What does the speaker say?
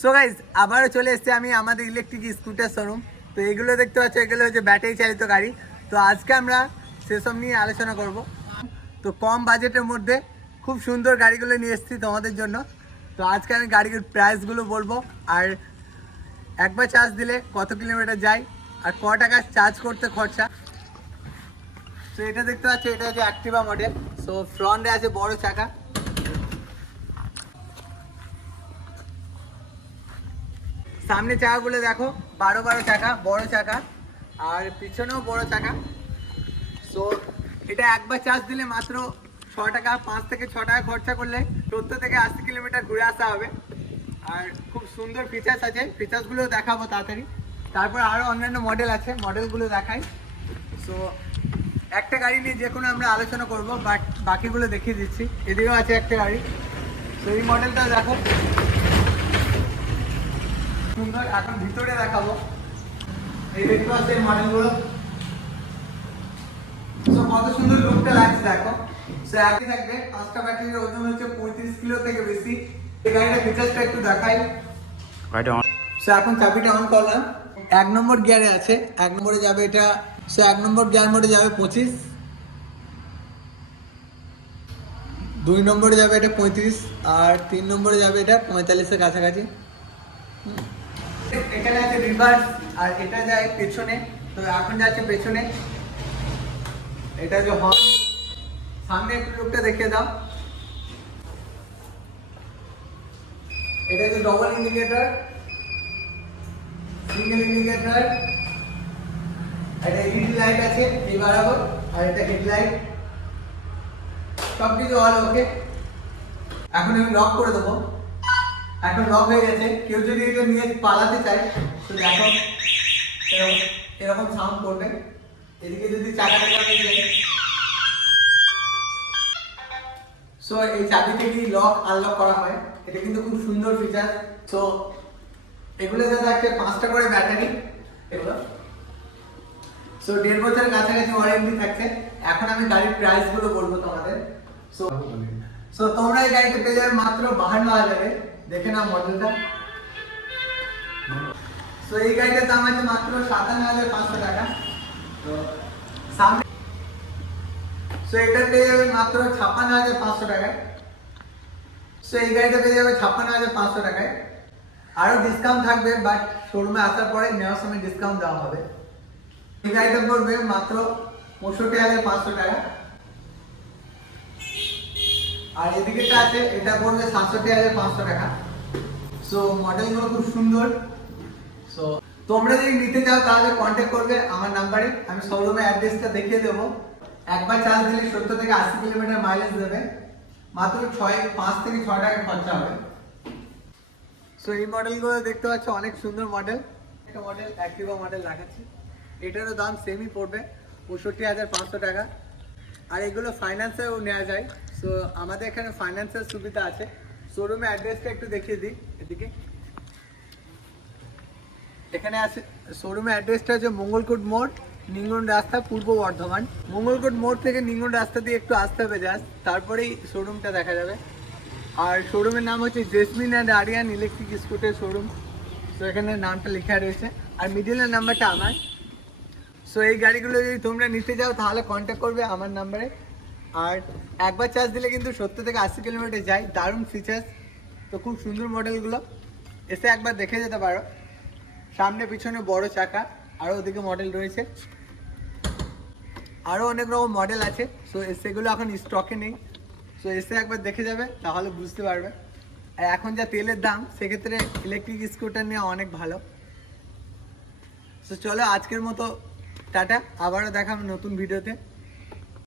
So guys আবারও চলে এসেছি আমি আমাদের ইলেকট্রিক স্কুটার শোরুম তো এগুলো দেখতে পাচ্ছ, এগুলো হচ্ছে ব্যাটারি চালিত গাড়ি। তো আজকে আমরা সেসব নিয়ে আলোচনা করব। তো কম বাজেটের মধ্যে খুব সুন্দর গাড়িগুলো নিয়ে এসেছি তোমাদের জন্য। তো আজকে আমি গাড়ির প্রাইসগুলো বলব। আর একবার চার্জ দিলে কত কিলোমিটার যায়, আর ক টাকা চার্জ করতে খরচা। তো এটা দেখতে পাচ্ছ, এটা হচ্ছে অ্যাক্টিভা মডেল সো ফ্রন্টে আছে বড় চাকা। সামনে চাকাগুলো দেখো, বারো বারো চাকা, বড় চাকা, আর পিছনেও বড় চাকা। সো এটা একবার চার্জ দিলে মাত্র ছ টাকা, পাঁচ থেকে ছ টাকা খরচা করলে সত্তর থেকে আশি কিলোমিটার ঘুরে আসা হবে। আর খুব সুন্দর ফিচার্স আছে ফিচার্সগুলো দেখাবো তাড়াতাড়ি। তারপর আরও অন্যান্য মডেল আছে মডেলগুলো দেখাই। সো একটা গাড়ি নিয়ে যে কোনো আমরা আলোচনা করব বাট বাকিগুলো দেখিয়ে দিচ্ছি। এদিকেও আছে একটা গাড়ি। তো এই মডেলটা দেখো। সুন্দর এখন ভিতরে দেখাবো। এই পাচ্ছি এই মডেলগুলো তো কত সুন্দর লুকটা লাগছে দেখো। সে একই থাকবে পাঁচটা ব্যাটারির ওজন হচ্ছে পঁয়ত্রিশ কিলো থেকে বেশি। এই গাড়িটা ফিচার্সটা একটু দেখাই। সো এখন চাবিটা অন করলাম। এক নম্বর গিয়ারে আছে। এক নম্বরে যাবে এটা। সে এক নম্বর গিয়ার মোডে যাবে পঁচিশ। দুই নম্বরে যাবে এটা পঁয়ত্রিশ। আর তিন নম্বরে যাবে এটা পঁয়তাল্লিশের কাছাকাছি। এখানে আছে রিভার্স আর এটা যায় পেছনে। তো এখন যাচ্ছে পেছনে। এটা যে হর্ন সামনে একটু লোকটা দেখিয়ে দাও। এটা যে ডবল ইন্ডিকেটর সিঙ্গেল ইন্ডিকেটর একটা এলইডি লাইট আছে, এই বরাবর আর একটা হেডলাইট সব কিছু অল ওকে এখন আমি লক করে দেবো। এখন লক হয়ে গেছে। কেউ যদি এটা নিয়ে পালাতে চায়, তো দেখো এরকম সাউন্ড করবে। এদিকে যদি চাকাটা করে যায় সো এই চাবি থেকেই লক আনলক করা হয়? এটা কিন্তু খুব সুন্দর ফিচার সো এগুলোতে থাকছে পাঁচটা করে ব্যাটারি। এগুলো। সো দেড় বছরের কাছাকাছি ওয়ারেন্টি থাকছে। এখন আমি গাড়ির প্রাইসগুলো বলব তোমাদের। সো সো তোমরা এই গাড়িটা পেয়ে যাবে মাত্র বাহান্ন হাজারে দেখে নাও মডেলটা। সো এই গাড়িটার দাম আছে মাত্র সাতান্ন হাজার পাঁচশো টাকা। তো, সামনে সো এটা পেয়ে যাবে মাত্র ছাপ্পান্ন হাজার পাঁচশো টাকায়। সো এই গাড়িটা পেয়ে যাবে ছাপ্পান্ন হাজার পাঁচশো টাকায়। আরও ডিসকাউন্ট থাকবে বাট শোরুমে আসার পরে নেওয়ার সময় ডিসকাউন্ট দেওয়া হবে। এই গাড়িটা পড়বে মাত্র পঁয়ষট্টি হাজার পাঁচশো টাকা। আর এদিকেটা আছে, এটা পড়বে সাতষট্টি হাজার পাঁচশো টাকা। সো মডেলগুলো খুব সুন্দর। সো তোমরা যদি নিতে চাও, তাহলে কন্ট্যাক্ট করবে আমার নাম্বারে। আমি শোরুমের অ্যাড্রেসটা দেখিয়ে দেবো। একবার চার্জ দিলে সত্তর থেকে আশি কিলোমিটার মাইলেজ দেবে। মাত্র ছয়, পাঁচ থেকে ছয় টাকা খরচা হবে। সো এই মডেলগুলো দেখতে পাচ্ছ, অনেক সুন্দর মডেল একটা মডেল অ্যাক্টিভা মডেল দেখাচ্ছি। এটারও দাম সেমই পড়বে। পঁয়ষট্টি হাজার পাঁচশো টাকা। আর এগুলো ফাইন্যান্সেও নেওয়া যায়। সো আমাদের এখানে ফাইন্যান্সের সুবিধা আছে। শোরুমে অ্যাড্রেসটা একটু দেখিয়ে দিই এদিকে। এখানে আছে শোরুমের অ্যাড্রেসটা হচ্ছে মঙ্গলকোট মোড়, নিঙ্গন রাস্তা, পূর্ব বর্ধমান। মঙ্গলকোট মোড় থেকে নিঙ্গন রাস্তা দিয়ে একটু আসতে হবে জাস্ট তারপরেই শোরুমটা দেখা যাবে। আর শোরুমের নাম হচ্ছে জেসমিন অ্যান্ড আরিয়ান ইলেকট্রিক স্কুটের শোরুম তো এখানে নামটা লেখা রয়েছে। আর মিডিলের নাম্বারটা আমার। সো এই গাড়িগুলো যদি তোমরা নিতে যাও তাহলে কন্ট্যাক্ট করবে আমার নাম্বারে আর একবার চার্জ দিলে কিন্তু সত্তর থেকে আশি কিলোমিটার যায়। দারুণ ফিচার্স তো খুব সুন্দর মডেলগুলো এসে একবার দেখে যেতে পারো। সামনে, পিছনে বড় চাকা। আরও ওদিকে মডেল রয়েছে। আরও অনেক রকম মডেল আছে। সো সেগুলো এখন স্টকে নেই। সো এসে একবার দেখে যাবে, তাহলে বুঝতে পারবে। আর এখন যা তেলের দাম, সেক্ষেত্রে ইলেকট্রিক স্কুটার নেওয়া অনেক ভালো। তো চলো আজকের মতো টাটা আবারও দেখাবো নতুন ভিডিওতে।